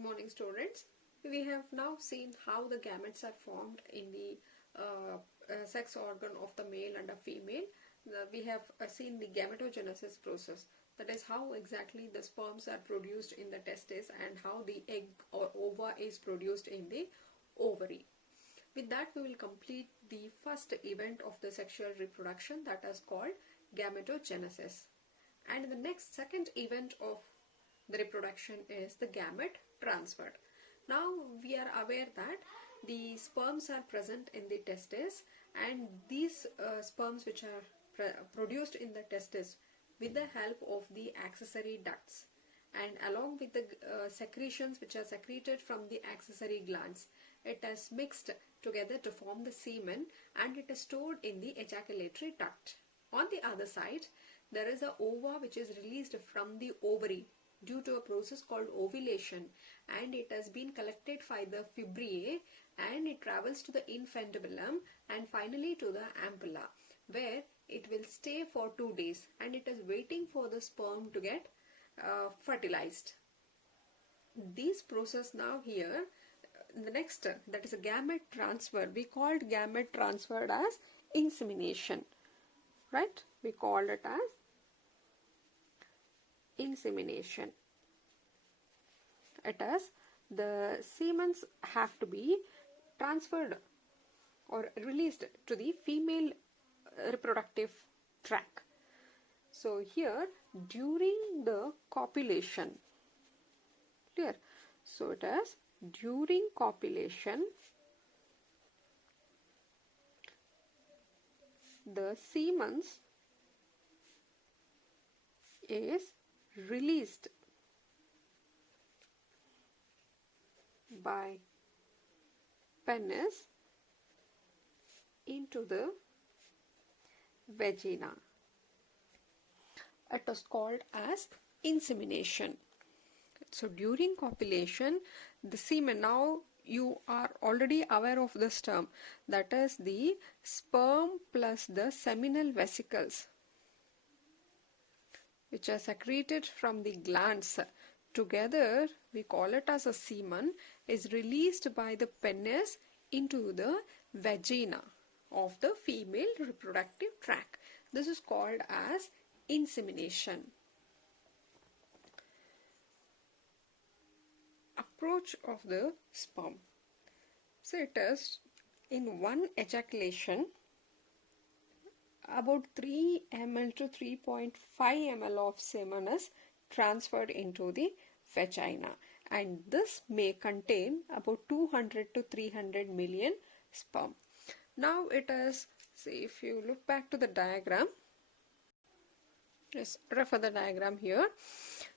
Good morning, students. We have now seen how the gametes are formed in the sex organ of the male and a female. We have seen the gametogenesis process. That is how exactly the sperms are produced in the testes and how the egg or ova is produced in the ovary. With that, we will complete the first event of the sexual reproduction, that is called gametogenesis. And the next second event of the reproduction is the gamete transfer. Now we are aware that the sperms are present in the testes, and these sperms which are produced in the testes with the help of the accessory ducts and along with the secretions which are secreted from the accessory glands, it is mixed together to form the semen, and it is stored in the ejaculatory duct. On the other side, there is a ova which is released from the ovary due to a process called ovulation, and it has been collected by the fibrae, and it travels to the infundibulum and finally to the ampulla, where it will stay for 2 days and it is waiting for the sperm to get fertilized. This process now here, the next, that is a gamete transfer. We called gamete transfer as insemination, right? We called it as insemination. It is the semens have to be transferred or released to the female reproductive tract. So here during the copulation, clear? So it is during copulation, the semens is released by penis into the vagina. It is called as insemination. So during copulation, the semen, now you are already aware of this term, that is the sperm plus the seminal vesicles which are secreted from the glands together, we call it as a semen, is released by the penis into the vagina of the female reproductive tract. This is called as insemination. Approach of the sperm. So it is in one ejaculation about 3 ml to 3.5 ml of semen is transferred into the vagina, and this may contain about 200 to 300 million sperm. Now it is, see, if you look back to the diagram, just refer the diagram here.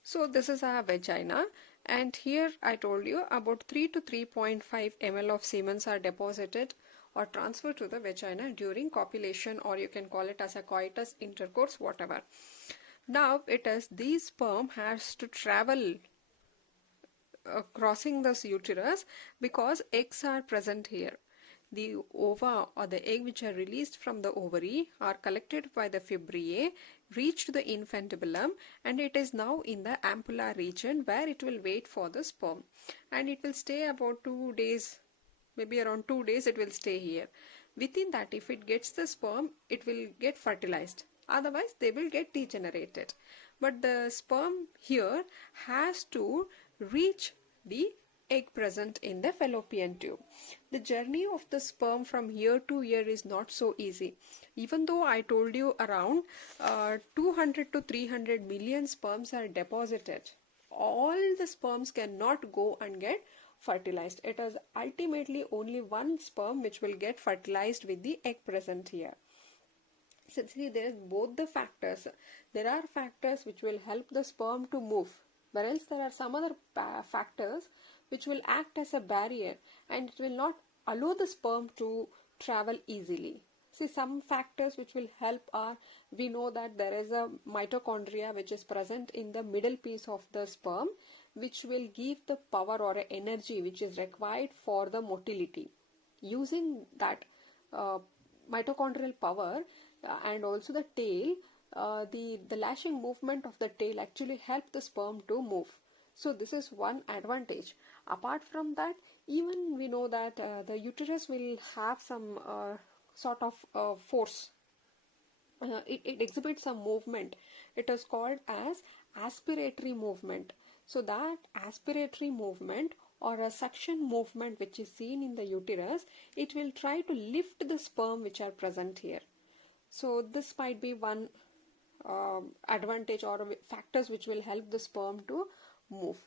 So this is our vagina, and here I told you about 3 to 3.5 ml of semen are deposited or transferred to the vagina during copulation, or you can call it as a coitus intercourse, whatever. Now it is, these sperm has to travel crossing this uterus because eggs are present here. The ova or the egg which are released from the ovary are collected by the fibrae, reach to the infundibulum, and it is now in the ampulla region where it will wait for the sperm, and it will stay about 2 days, maybe around 2 days it will stay here. Within that, if it gets the sperm, it will get fertilized, otherwise they will get degenerated. But the sperm here has to reach the egg present in the fallopian tube. The journey of the sperm from here to here is not so easy. Even though I told you around 200 to 300 million sperms are deposited, all the sperms cannot go and get fertilized. It is ultimately only one sperm which will get fertilized with the egg present here. So see, there is both the factors. There are factors which will help the sperm to move, whereas there are some other factors which will act as a barrier and it will not allow the sperm to travel easily. See, some factors which will help are, we know that there is a mitochondria which is present in the middle piece of the sperm, which will give the power or energy which is required for the motility. Using that mitochondrial power and also the tail, the lashing movement of the tail actually help the sperm to move. So this is one advantage. Apart from that, even we know that the uterus will have some sort of force. It exhibits a movement. It is called as aspiratory movement. So that aspiratory movement or a suction movement which is seen in the uterus, it will try to lift the sperm which are present here. So this might be one advantage or factors which will help the sperm to move.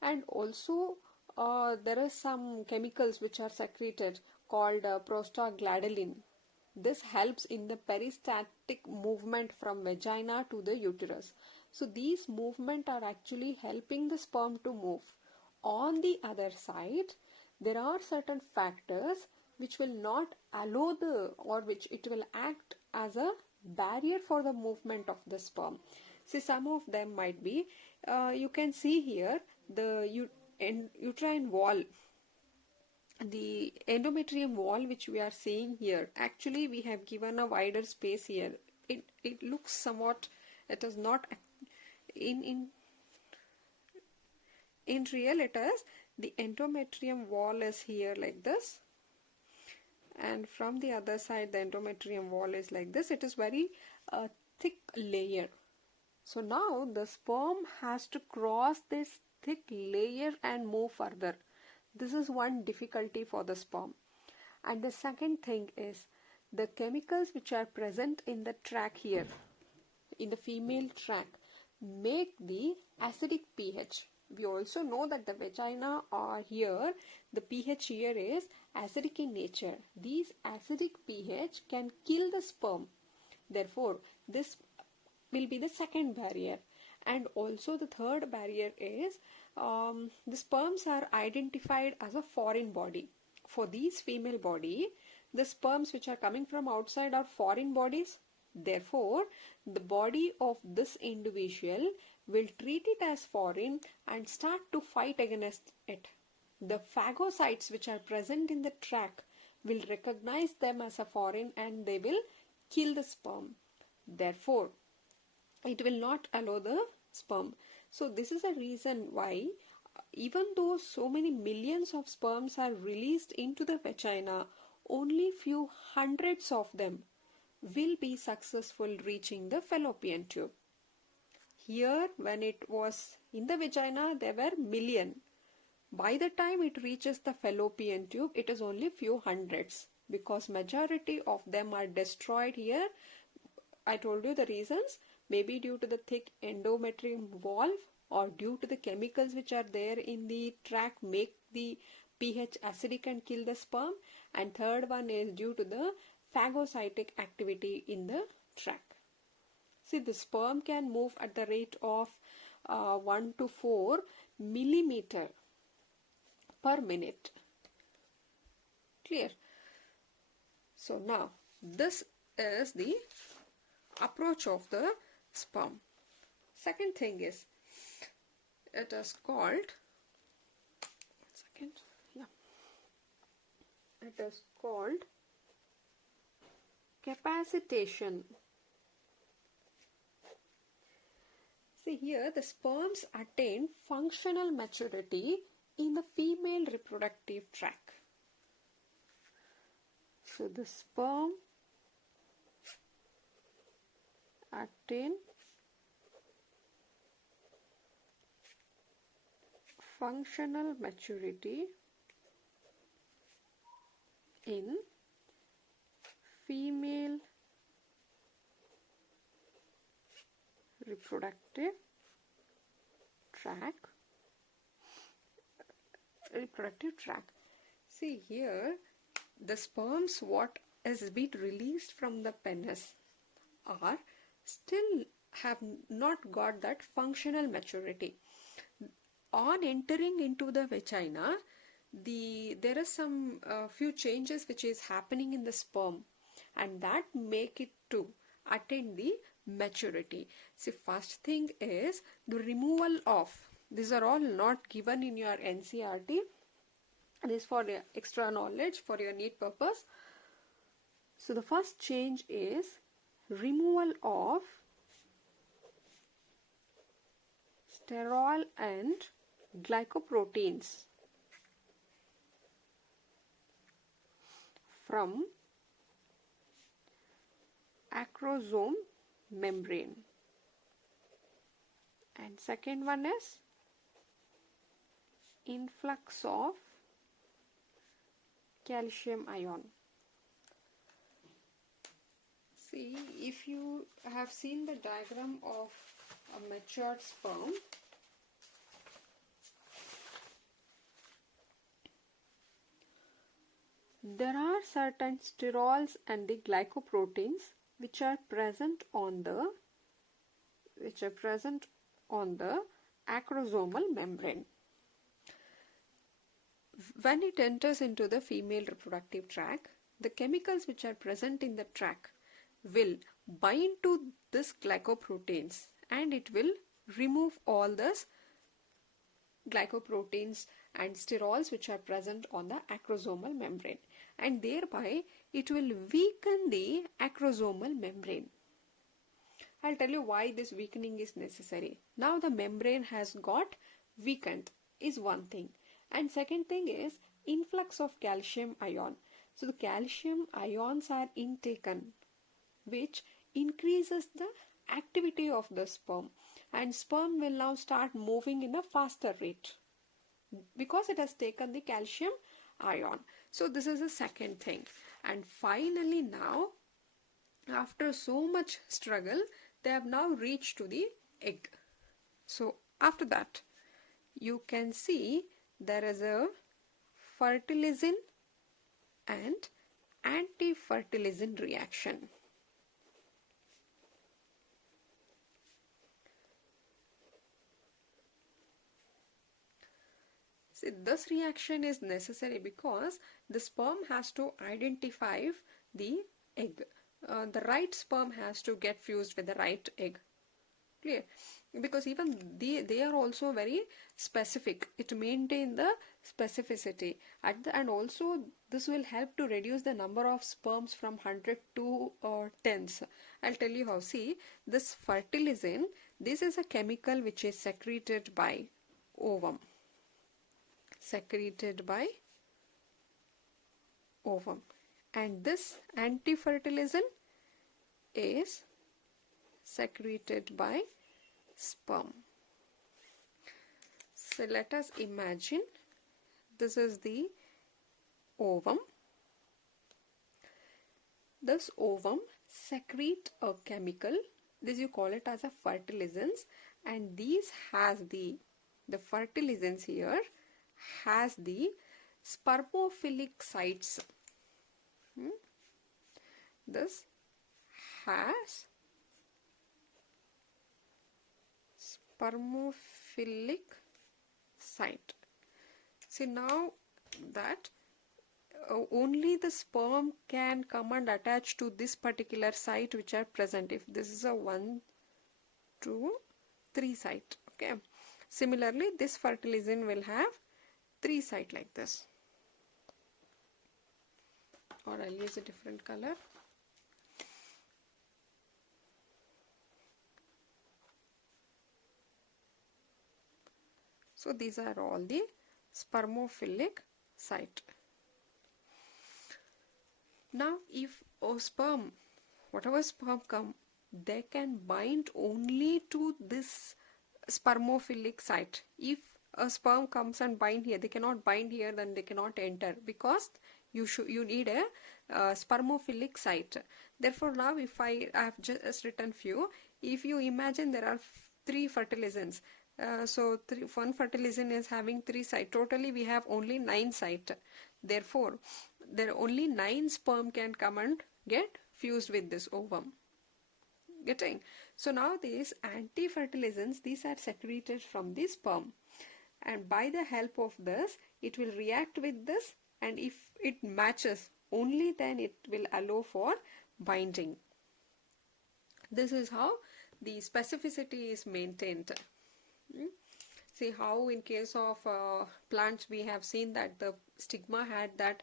And also there are some chemicals which are secreted called prostaglandin. This helps in the peristatic movement from vagina to the uterus. So these movements are actually helping the sperm to move. On the other side, there are certain factors which will not allow or which it will act as a barrier for the movement of the sperm. See, some of them might be, you can see here the uterine wall, the endometrium wall which we are seeing here. Actually we have given a wider space here. It looks somewhat, it is not in real, it is the endometrium wall is here like this, and from the other side the endometrium wall is like this. It is very thick layer. So now the sperm has to cross this thick layer and move further. This is one difficulty for the sperm. And the second thing is the chemicals which are present in the tract here, in the female tract, make the acidic pH. We also know that the vagina or here, the pH here is acidic in nature. These acidic pH can kill the sperm. Therefore, this will be the second barrier. And also the third barrier is the sperms are identified as a foreign body. For these female body, the sperms which are coming from outside are foreign bodies. Therefore, the body of this individual will treat it as foreign and start to fight against it. The phagocytes which are present in the tract will recognize them as a foreign and they will kill the sperm. Therefore, it will not allow the sperm. So this is a reason why even though so many millions of sperms are released into the vagina, only few hundreds of them will be successful reaching the fallopian tube. Here, when it was in the vagina, there were million. By the time it reaches the fallopian tube, it is only few hundreds, because majority of them are destroyed here. I told you the reasons, maybe due to the thick endometrium wall or due to the chemicals which are there in the tract make the pH acidic and kill the sperm, and third one is due to the phagocytic activity in the tract. See, the sperm can move at the rate of 1 to 4 millimeter per minute. Clear? So now this is the approach of the sperm. Second thing is, it is called, it is called capacitation. See here, the sperms attain functional maturity in the female reproductive tract. So the sperm attain functional maturity in female reproductive tract. See here, the sperms what has been released from the penis are still have not got that functional maturity. On entering into the vagina, there are some few changes which is happening in the sperm, and that make it to attain the maturity. See, first thing is the removal of, these are all not given in your NCERT, this is for the extra knowledge for your need purpose. So the first change is removal of sterol and glycoproteins from acrosome membrane. And second one is influx of calcium ion. See, if you have seen the diagram of a matured sperm, there are certain sterols and the glycoproteins which are present on the acrosomal membrane. When it enters into the female reproductive tract, the chemicals which are present in the tract will bind to this glycoproteins and it will remove all this glycoproteins and sterols which are present on the acrosomal membrane, and thereby it will weaken the acrosomal membrane. I'll tell you why this weakening is necessary. Now the membrane has got weakened is one thing, and second thing is influx of calcium ion. So the calcium ions are intaken, which increases the activity of the sperm, and sperm will now start moving in a faster rate because it has taken the calcium ion. So this is the second thing. And finally, now after so much struggle, they have now reached to the egg. So after that, you can see there is a fertilization and anti-fertilization reaction. See, this reaction is necessary because the sperm has to identify the egg. The right sperm has to get fused with the right egg. Clear? Because even they are also very specific. It maintains the specificity. And also this will help to reduce the number of sperms from 100 to tens. I'll tell you how. See, this fertilization, this is a chemical which is secreted by ovum. And this anti-fertilization is secreted by sperm. So let us imagine this is the ovum. This ovum secrete a chemical, this you call it as a fertilizants, and these has the fertilizants here has the spermophilic sites. This has spermophilic site. See, now that only the sperm can come and attach to this particular site which are present. If this is a 1, 2, 3 site, okay. Similarly, this fertilization will have 3 sites like this, or I'll use a different color. So these are all the spermophilic site. Now if a sperm, whatever sperm come, they can bind only to this spermophilic site. If a sperm comes and bind here, they cannot bind here, then they cannot enter, because you need a spermophilic site. Therefore, now if I have just written few, if you imagine there are 3 fertilizants, so one fertilizant is having 3 sites. Totally we have only 9 sites. Therefore, there are only 9 sperm can come and get fused with this ovum. Getting? So now these anti-fertilizants, these are secreted from the sperm, and by the help of this, it will react with this, and if it matches, only then it will allow for binding. This is how the specificity is maintained. See how in case of plants we have seen that the stigma had that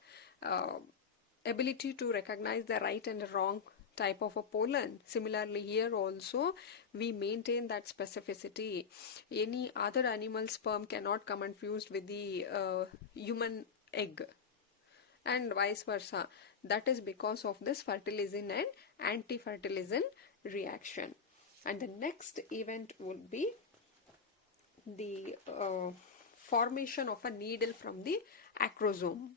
ability to recognize the right and the wrong type of a pollen. Similarly, here also we maintain that specificity. Any other animal sperm cannot come and fused with the human egg, and vice versa. That is because of this fertilization and anti-fertilization reaction. And the next event would be the formation of a needle from the acrosome.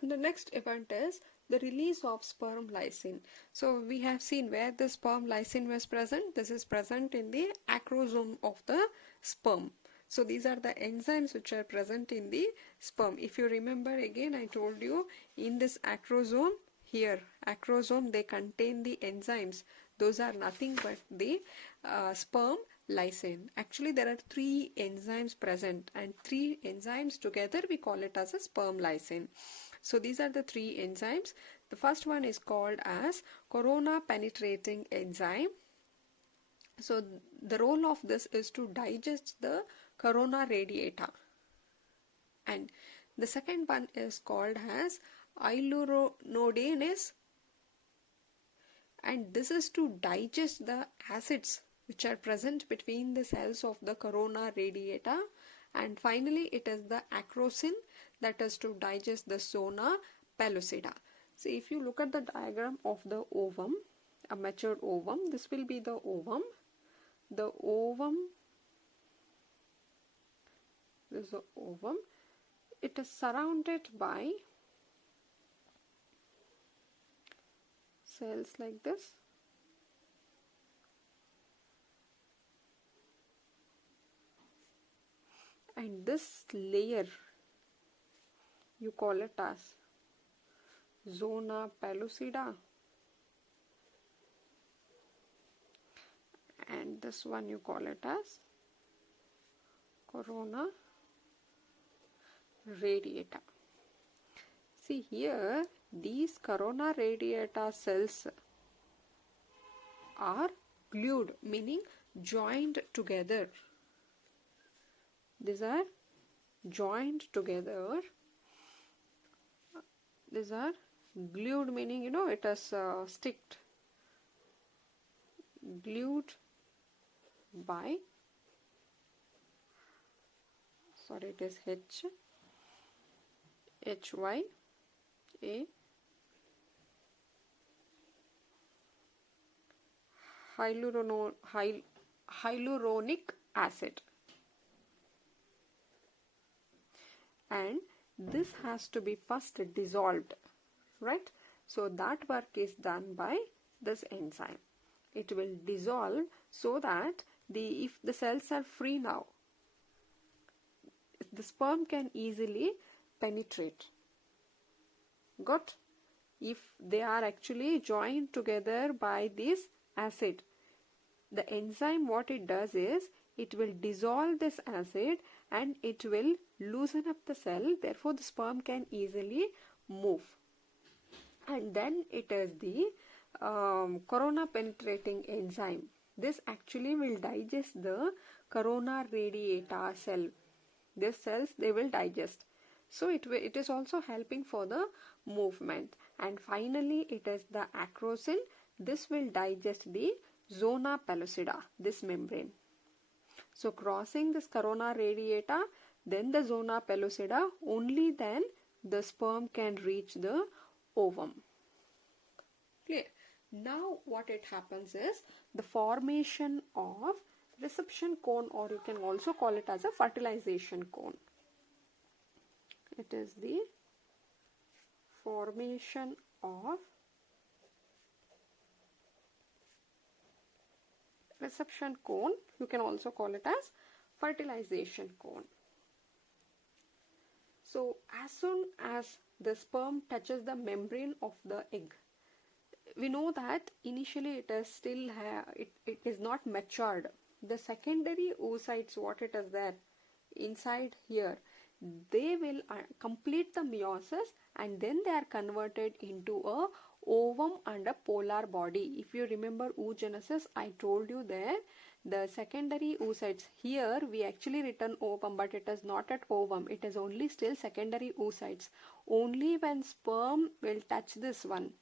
And the next event is the release of sperm lysine. So we have seen where the sperm lysine was present. This is present in the acrosome of the sperm. So these are the enzymes which are present in the sperm. If you remember, again I told you, in this acrosome, here acrosome, they contain the enzymes. Those are nothing but the sperm lysine. Actually there are 3 enzymes present, and 3 enzymes together we call it as a sperm lysine. So these are the 3 enzymes. The first one is called as corona penetrating enzyme. So the role of this is to digest the corona radiata. And the second one is called as hyaluronidase, and this is to digest the acids which are present between the cells of the corona radiata. And finally it is the acrosin, that is to digest the zona pellucida. So if you look at the diagram of the ovum, a matured ovum, this will be the ovum. The ovum, this is the ovum. It is surrounded by cells like this. And this layer you call it as zona pellucida, and this one you call it as corona radiata. See here, these corona radiata cells are glued, meaning joined together. These are joined together. These are glued, meaning it is sticked, glued by, sorry, it is hyaluronic acid. And this has to be first dissolved, right? So that work is done by this enzyme. It will dissolve so that if the cells are free now, the sperm can easily penetrate. Got? If they are actually joined together by this acid, the enzyme, what it does is it will dissolve this acid and it will loosen up the cell, therefore the sperm can easily move. And then it is the corona penetrating enzyme. This actually will digest the corona radiata cell. These cells, they will digest. So it is also helping for the movement. And finally it is the acrosin. This will digest the zona pellucida, this membrane. So crossing this corona radiata, then the zona pellucida, only then the sperm can reach the ovum. Clear? Now what it happens is the formation of reception cone, or you can also call it as a fertilization cone. It is the formation of reception cone. You can also call it as fertilization cone. So as soon as the sperm touches the membrane of the egg, we know that initially it is still it is not matured. The secondary oocytes, what it is there inside here, they will complete the meiosis, and then they are converted into a ovum and a polar body. If you remember oogenesis, I told you there the secondary oocytes, here we actually written ovum, but it is not at ovum, it is only still secondary oocytes. Only when sperm will touch this one,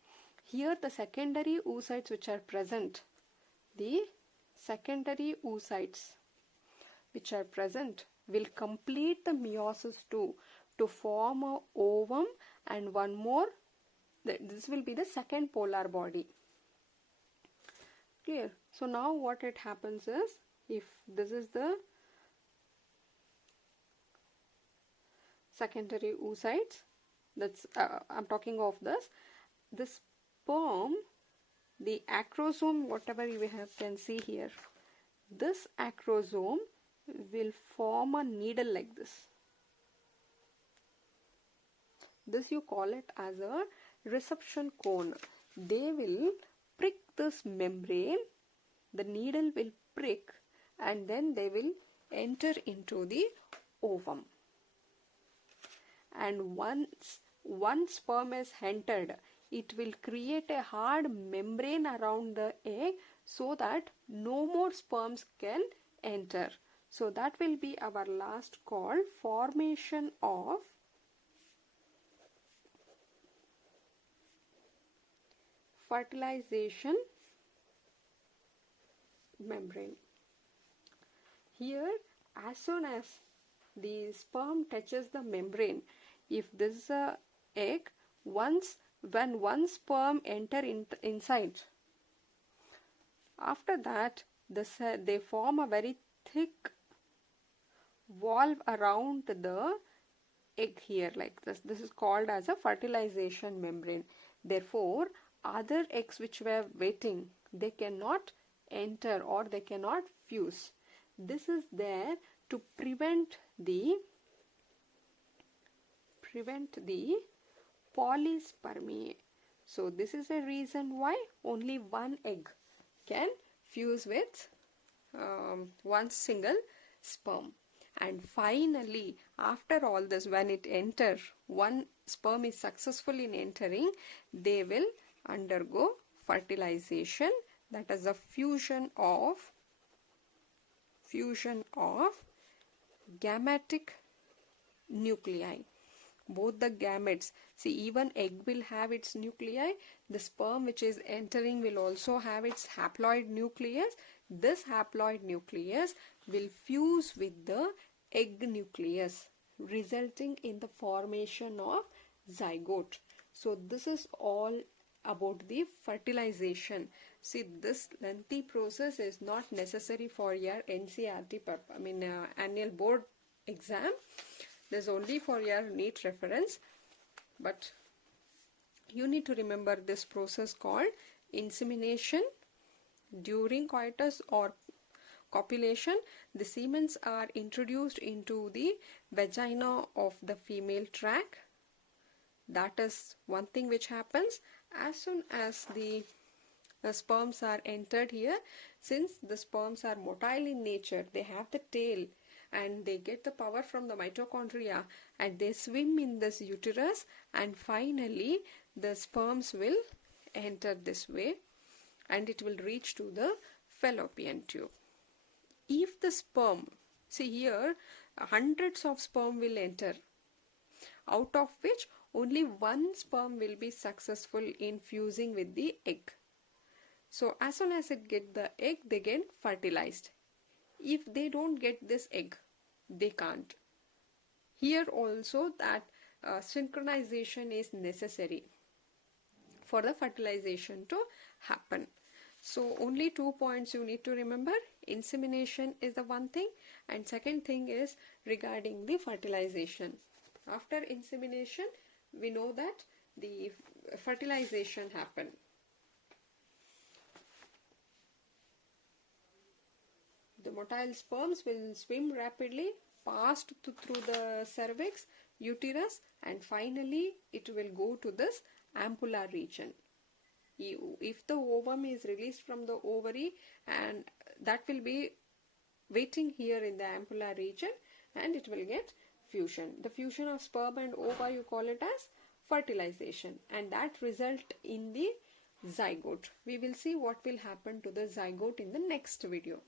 Here the secondary oocytes which are present, the secondary oocytes which are present will complete the meiosis II to form a ovum and one more. This will be the second polar body. Clear? So now what it happens is, if this is the secondary oocytes, that's I'm talking of this sperm, the acrosome, whatever we can see here, this acrosome will form a needle like this. This you call it as a reception cone. They will prick this membrane, the needle will prick, and then they will enter into the ovum. And once one sperm is entered, it will create a hard membrane around the egg so that no more sperms can enter. So that will be our last called formation of fertilization membrane. Here, as soon as the sperm touches the membrane, if this is a egg, when one sperm enter inside, after that they form a very thick valve around the egg here like this. This is called as a fertilization membrane. Therefore, other eggs which were waiting, they cannot enter or they cannot fuse. This is there to prevent the polyspermy. So this is a reason why only one egg can fuse with one single sperm. And finally, after all this, when it enters, one sperm is successful in entering, they will undergo fertilization, that is the fusion of gametic nuclei. Both the gametes, see, even egg will have its nuclei, the sperm which is entering will also have its haploid nucleus. This haploid nucleus will fuse with the egg nucleus, resulting in the formation of zygote. So this is all about the fertilization. See, this lengthy process is not necessary for your NCERT annual board exam. This is only for your neat reference, but you need to remember this process called insemination. During coitus or copulation, the semens are introduced into the vagina of the female tract. That is one thing which happens. As soon as the sperms are entered here, since the sperms are motile in nature, they have the tail and they get the power from the mitochondria and they swim in this uterus, and finally the sperms will enter this way and it will reach to the fallopian tube. If the sperm, see here, hundreds of sperm will enter, out of which only one sperm will be successful in fusing with the egg. So as soon as it get the egg, they get fertilized. If they don't get this egg, they can't. Here also that synchronization is necessary for the fertilization to happen. So only 2 points you need to remember. Insemination is the one thing, and second thing is regarding the fertilization. After insemination, we know that the fertilization happen. The motile sperms will swim rapidly past through the cervix, uterus, and finally it will go to this ampulla region. If the ovum is released from the ovary, and that will be waiting here in the ampulla region, and it will get fusion. The fusion of sperm and ova, you call it as fertilization, and that result in the zygote. We will see what will happen to the zygote in the next video.